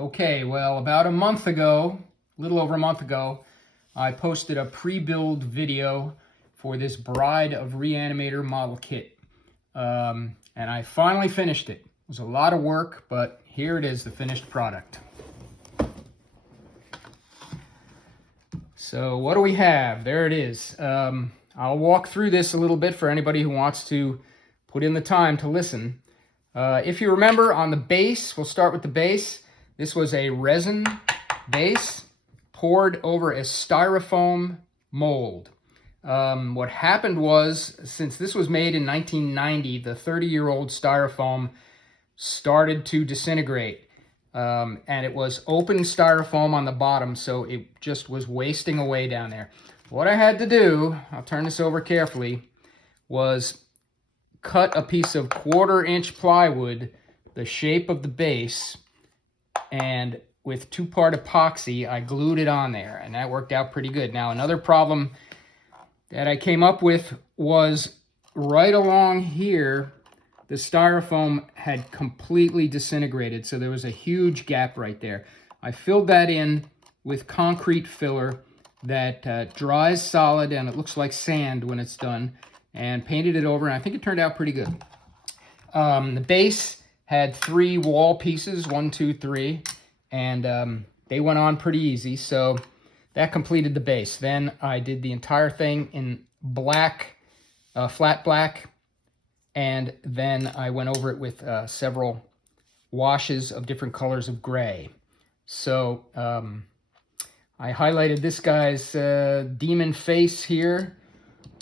Okay, well, about a month ago, a little over a month ago, I posted a pre-build video for this Bride of ReAnimator model kit. And I finally finished it. It was a lot of work, but here it is, the finished product. So what do we have? There it is. I'll walk through this a little bit for anybody who wants to put in the time to listen. If you remember, on the base, we'll start with the base. This was a resin base poured over a styrofoam mold. What happened was, since this was made in 1990, the 30-year-old styrofoam started to disintegrate. And it was open styrofoam on the bottom, so it just was wasting away down there. What I had to do, I'll turn this over carefully, was cut a piece of 1/4-inch plywood, the shape of the base, and with 2-part epoxy, I glued it on there, and that worked out pretty good. Now, another problem that I came up with was right along here, the styrofoam had completely disintegrated, so there was a huge gap right there. I filled that in with concrete filler that dries solid, and it looks like sand when it's done, and painted it over, and I think it turned out pretty good. The base had 3 wall pieces, 1, 2, 3, and they went on pretty easy, so that completed the base. Then I did the entire thing in black, flat black, and then I went over it with several washes of different colors of gray. So I highlighted this guy's demon face here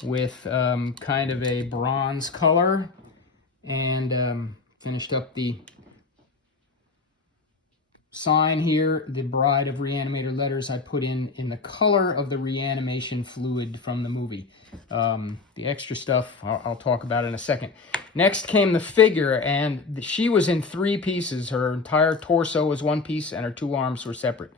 with kind of a bronze color, and finished up the sign here, the Bride of ReAnimator letters I put in the color of the reanimation fluid from the movie. The extra stuff I'll talk about in a second. Next came the figure, and she was in 3 pieces. Her entire torso was 1 piece, and her 2 arms were separate.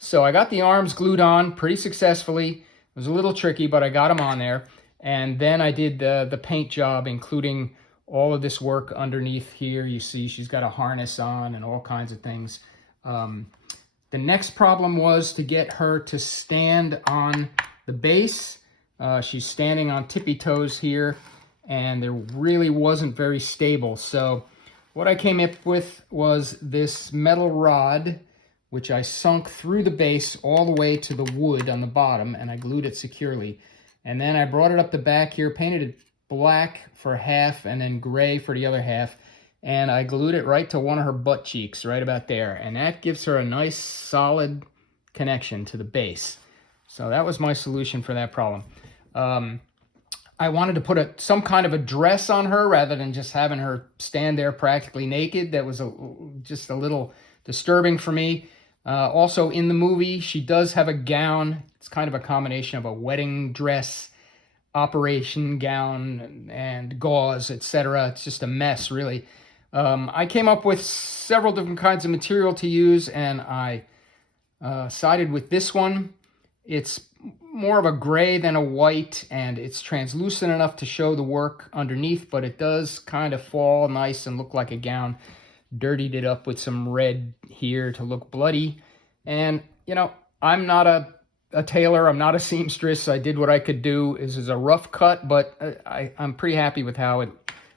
So I got the arms glued on pretty successfully. It was a little tricky, but I got them on there. And then I did the paint job, including all of this work underneath here. You see she's got a harness on and all kinds of things. The next problem was to get her to stand on the base. She's standing on tippy toes here, and there really wasn't very stable. So what I came up with was this metal rod, which I sunk through the base all the way to the wood on the bottom, and I glued it securely. And then I brought it up the back here, painted it black for half and then gray for the other half, and I glued it right to one of her butt cheeks, right about there. And that gives her a nice solid connection to the base. So that was my solution for that problem. I wanted to put some kind of a dress on her rather than just having her stand there practically naked. That was just a little disturbing for me. Also, in the movie, she does have a gown. It's kind of a combination of a wedding dress, operation gown, and gauze, etc. It's just a mess, really. I came up with several different kinds of material to use, and I sided with this one. It's more of a gray than a white, and it's translucent enough to show the work underneath, but it does kind of fall nice and look like a gown. Dirtied it up with some red here to look bloody. And, you know, I'm not a tailor. I'm not a seamstress. I did what I could do. This is a rough cut, but I'm pretty happy with how it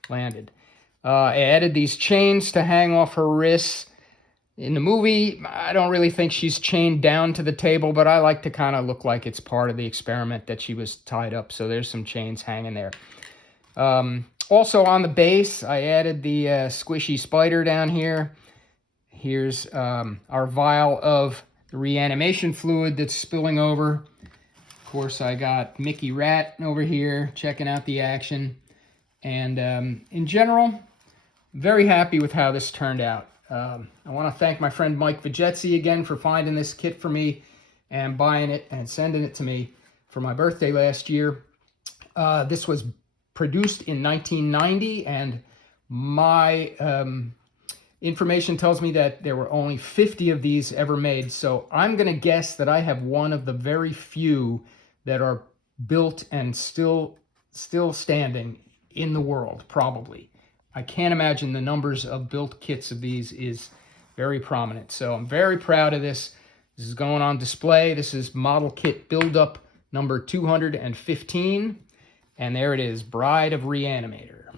landed. I added these chains to hang off her wrists. In the movie, I don't really think she's chained down to the table, but I like to kind of look like it's part of the experiment that she was tied up. So there's some chains hanging there. Also on the base, I added the squishy spider down here. Here's our vial of the reanimation fluid that's spilling over. Of course, I got Mickey Rat over here checking out the action. And in general, very happy with how this turned out. I want to thank my friend Mike Vigetzi again for finding this kit for me and buying it and sending it to me for my birthday last year. This was produced in 1990, and my information tells me that there were only 50 of these ever made. So I'm going to guess that I have one of the very few that are built and still standing in the world, probably. I can't imagine the numbers of built kits of these is very prominent. So I'm very proud of this. This is going on display. This is model kit buildup number 215. And there it is, Bride of ReAnimator.